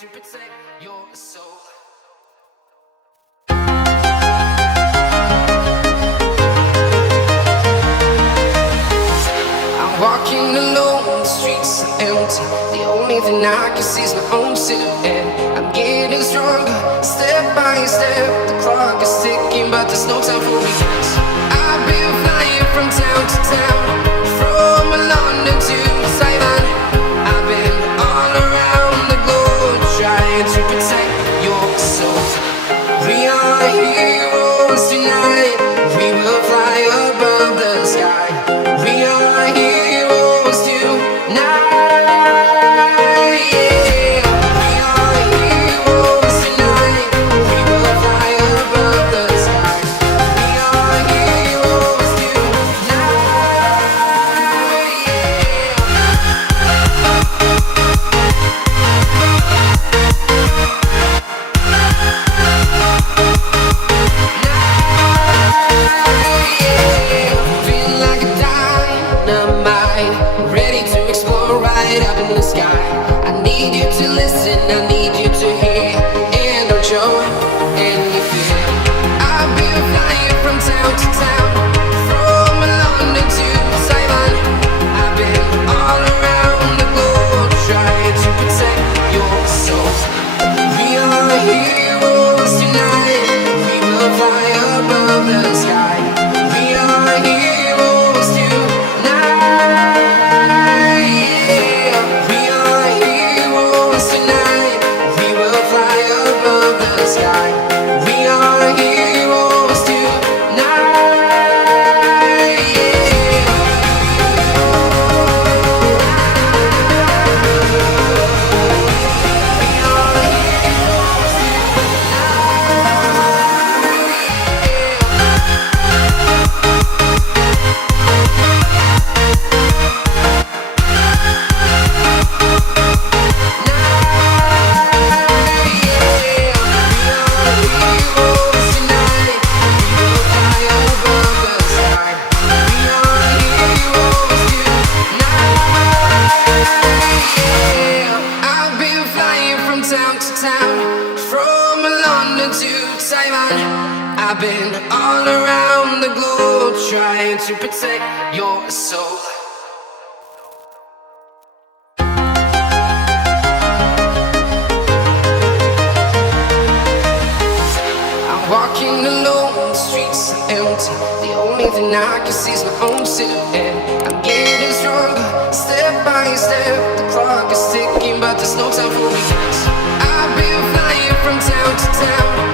to protect your soul. I'm walking alone, the streets are empty. The only thing I can see is my own silhouette. I'm getting stronger, step by step. The clock is ticking, but there's no time for me. I've been flying from town to town, from London to Taiwan. I've been all around the globe, trying to protect your soul. We are heroes tonight. We will fly above the sky. We are heroes tonight. Yeah. We are heroes tonight. We will fly above the sky. We are heroes tonight. Feel like a dynamite, ready to explore right up in the sky. I need you to listen, I need you to hear, and don't show any fear. I've been flying from town to town, from London to Taiwan. I've been all around the globe, trying to protect your soul. We are heroes tonight. We will fly above the sky. We are heroes tonight. Yeah. We are heroes tonight. We will fly above the sky. We are heroes tonight. I've been flying from town to town, from London to Taiwan. I've been all around the globe, trying to protect your soul. I'm walking alone, the streets are empty. The only thing I can see is my own silhouette. I'm getting stronger, step by step. The clock is ticking, but there's no time for me. I've been flying from town to town,